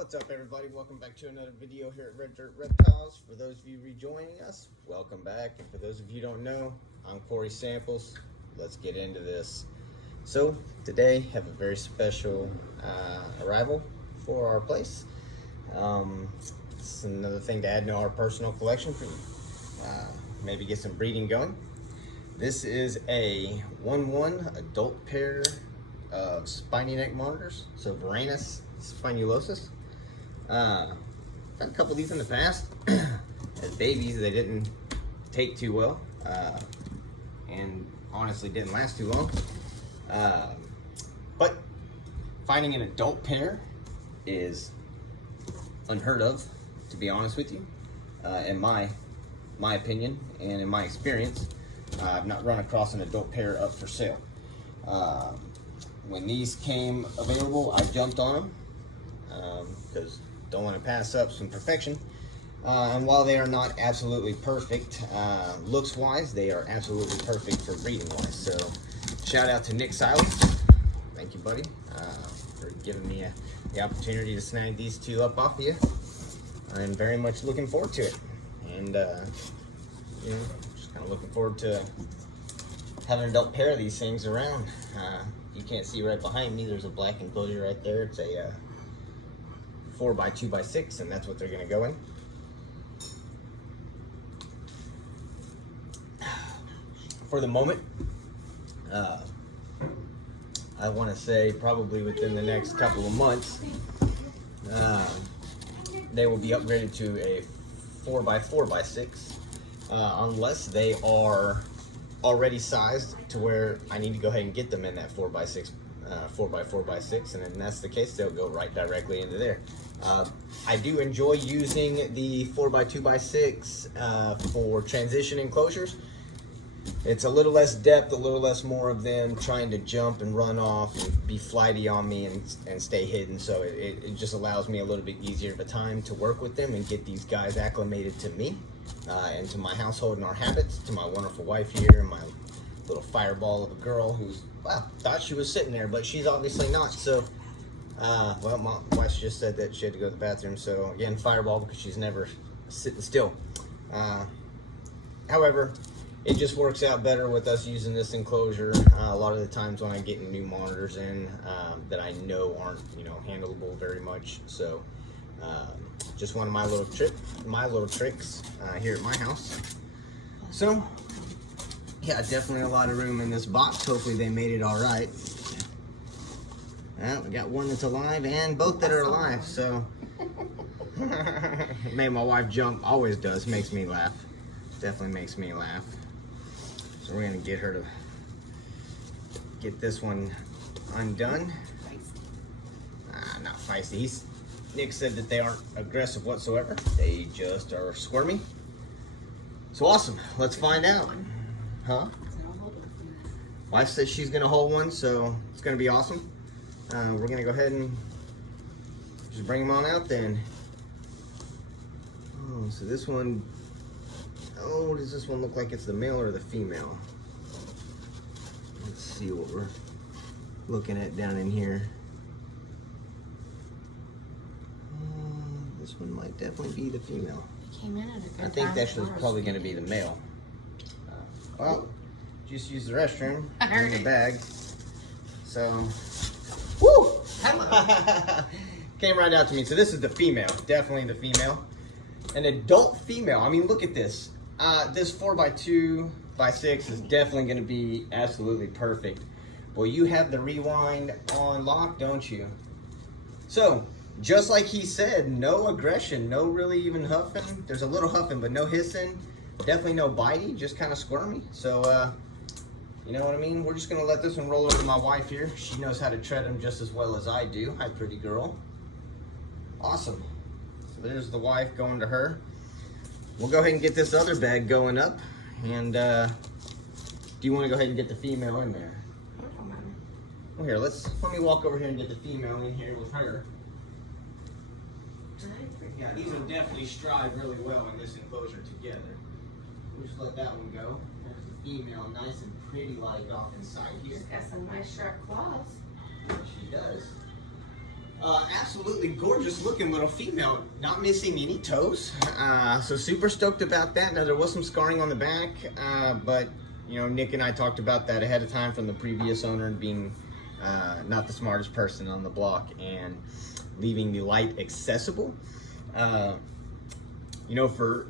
What's up, everybody? Welcome back to another video here at Red Dirt Reptiles. For those of you rejoining us, welcome back. And for those of you who don't know, I'm Corey Samples. Let's get into this. So today, have a very special arrival for our place. It's another thing to add to our personal collection for maybe get some breeding going. This is a 1-1 adult pair of spinyneck monitors. So Varanus Spinulosus. Had a couple of these in the past. As babies, they didn't take too well, and honestly didn't last too long. But finding an adult pair is unheard of, to be honest with you, in my opinion and in my experience. I've not run across an adult pair up for sale. When these came available, I jumped on them because don't want to pass up some perfection. And while they are not absolutely perfect, looks wise, they are absolutely perfect for breeding wise. So shout out to Nick Silas. Thank you, buddy, for giving me the opportunity to snag these two up off of you. I'm very much looking forward to it. And you know, just kind of looking forward to having an adult pair of these things around. You can't see right behind me, there's a black enclosure right there. It's a 4x2x6, and that's what they're going to go in. For the moment, I want to say probably within the next couple of months, they will be upgraded to a 4x4x6, unless they are already sized to where I need to go ahead and get them in that 4x6, 4x4x6, and if that's the case, they'll go right directly into there. I do enjoy using the 4x2x6 for transition enclosures. It's a little less depth, a little less more of them trying to jump and run off and be flighty on me and stay hidden. So it just allows me a little bit easier of a time to work with them and get these guys acclimated to me and to my household and our habits, to my wonderful wife here and my little fireball of a girl who's, well, thought she was sitting there, but she's obviously not. So, well, my wife just said that she had to go to the bathroom. So again, fireball, because she's never sitting still. However, it just works out better with us using this enclosure. A lot of the times when I get new monitors in that I know aren't, handleable very much. So just one of my little tricks here at my house. So yeah, definitely a lot of room in this box. Hopefully they made it all right. Well, we got one that's alive and both that are alive. So made my wife jump. Always does. Makes me laugh. Definitely makes me laugh. So we're gonna get her to get this one undone. Not feisty. Nick said that they aren't aggressive whatsoever. They just are squirmy. So awesome. Let's find out. Huh? Wife says she's gonna hold one, so it's gonna be awesome. We're gonna go ahead and just bring them on out then. Oh, so this one. Oh, does this one look like it's the male or the female? Let's see what we're looking at down in here. This one might definitely be the female. It came in at a good time. I think that's probably going to be the male. Well, just use the restroom in the bag. So, woo! Came right out to me. So this is the female, definitely the female. An adult female. I mean, look at this. This 4x2x6 is definitely going to be absolutely perfect. Well, you have the rewind on lock, don't you? So, just like he said, no aggression, no really even huffing. There's a little huffing, but no hissing. Definitely no biting, just kind of squirmy. So, you know what I mean? We're just going to let this one roll over to my wife here. She knows how to tread them just as well as I do. Hi, pretty girl. Awesome. So there's the wife going to her. We'll go ahead and get this other bag going up. And do you want to go ahead and get the female in there? Well, here, let me walk over here and get the female in here with her. Yeah, these will definitely strive really well in this enclosure together. We'll just let that one go. There's the female, nice and pretty like off inside here. She's got some nice sharp claws. She does. Absolutely gorgeous looking little female, not missing any toes. So super stoked about that. Now there was some scarring on the back, but you know, Nick and I talked about that ahead of time from the previous owner being not the smartest person on the block and leaving the light accessible. You know, for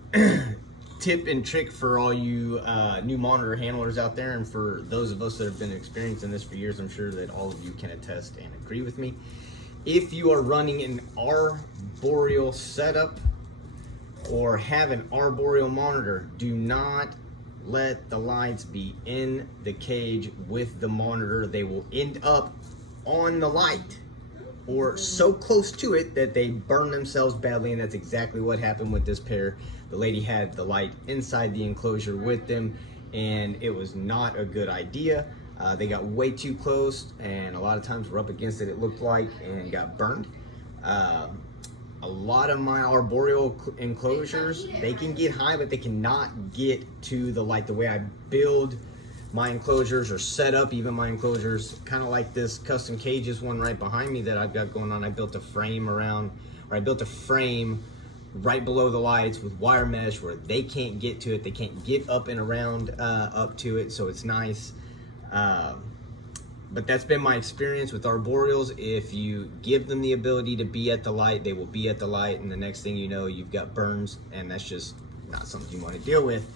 tip and trick for all you new monitor handlers out there, and for those of us that have been experiencing this for years, I'm sure that all of you can attest and agree with me. If you are running an arboreal setup or have an arboreal monitor, do not let the lights be in the cage with the monitor. They will end up on the light or so close to it that they burn themselves badly, and that's exactly what happened with this pair. The lady had the light inside the enclosure with them, and it was not a good idea. They got way too close, and a lot of times we're up against it looked like, and got burned. A lot of my arboreal enclosures, they can get high, but they cannot get to the light. The way I build my enclosures or set up even my enclosures, kind of like this custom cages one right behind me that I've got going on. I built a frame around, or I built a frame right below the lights with wire mesh where they can't get to it. They can't get up and around up to it, so it's nice. But that's been my experience with arboreals. If you give them the ability to be at the light, they will be at the light, and the next thing you know, you've got burns, and that's just not something you want to deal with.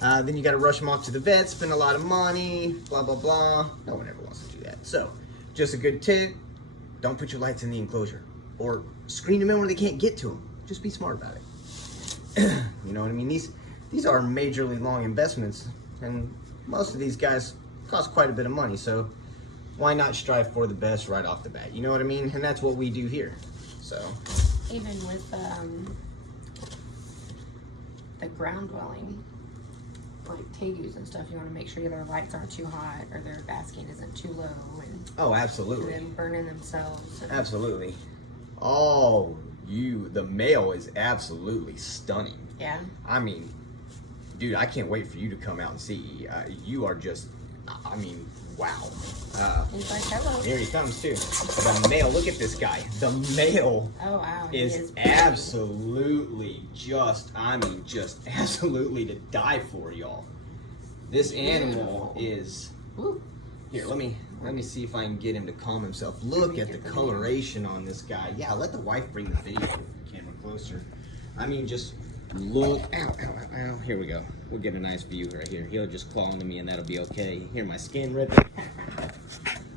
Then you got to rush them off to the vet, spend a lot of money, blah, blah, blah. No one ever wants to do that. So, just a good tip, don't put your lights in the enclosure, or screen them in where they can't get to them. Just be smart about it. You know what I mean? These are majorly long investments, and most of these guys cost quite a bit of money, so why not strive for the best right off the bat? You know what I mean? And that's what we do here. So even with the ground dwelling, like tegus and stuff, you want to make sure their lights aren't too hot or their basking isn't too low, and oh, absolutely, them burning themselves. Absolutely. Oh, the male is absolutely stunning. Yeah. I mean, dude, I can't wait for you to come out and see. You are just, I mean, wow. He's like, hello. Here he comes too. The male, look at this guy. The male oh, wow. is absolutely just, I mean, just absolutely to die for, y'all. This animal is, Woo. Here, let me see if I can get him to calm himself. Look at the coloration on this guy. Yeah, let the wife bring the video camera closer. I mean, just look. Ow, ow, ow, ow. Here we go. We'll get a nice view right here. He'll just claw into me and that'll be okay. Hear my skin ripping.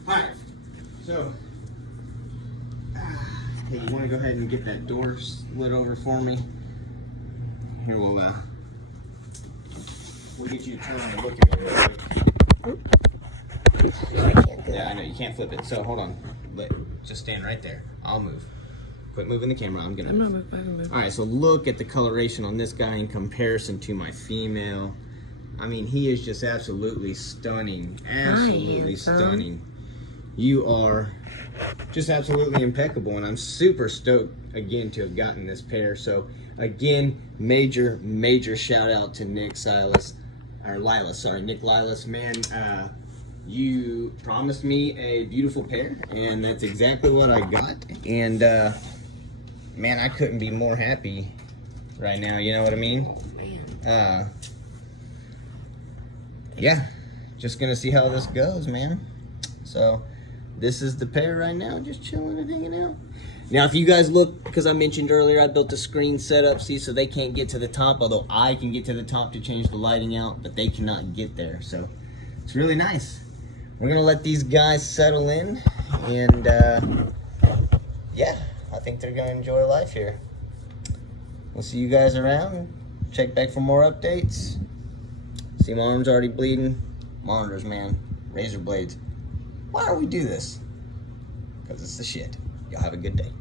Alright, so, hey, you want to go ahead and get that door slid over for me? Here, we'll get you to turn and look at me real quick. Yeah, I know, you can't flip it. So, hold on. Just stand right there. I'll move. Quit moving the camera. I'm not moving. Alright, so look at the coloration on this guy in comparison to my female. I mean, he is just absolutely stunning. Absolutely stunning. You are just absolutely impeccable, and I'm super stoked, again, to have gotten this pair. So, again, major shout out to Nick Lilas. Nick Lilas, man. You promised me a beautiful pair, and that's exactly what I got. And man, I couldn't be more happy right now. You know what I mean? Oh, man. Yeah, just gonna see how this goes, man. So this is the pair right now, just chilling and hanging out. Now, if you guys look, because I mentioned earlier, I built a screen setup, see, so they can't get to the top, although I can get to the top to change the lighting out, but they cannot get there. So it's really nice. We're gonna let these guys settle in, and yeah, I think they're gonna enjoy life here. We'll see you guys around. Check back for more updates. See, my arm's already bleeding. Monitors, man. Razor blades. Why do we do this? Because it's the shit. Y'all have a good day.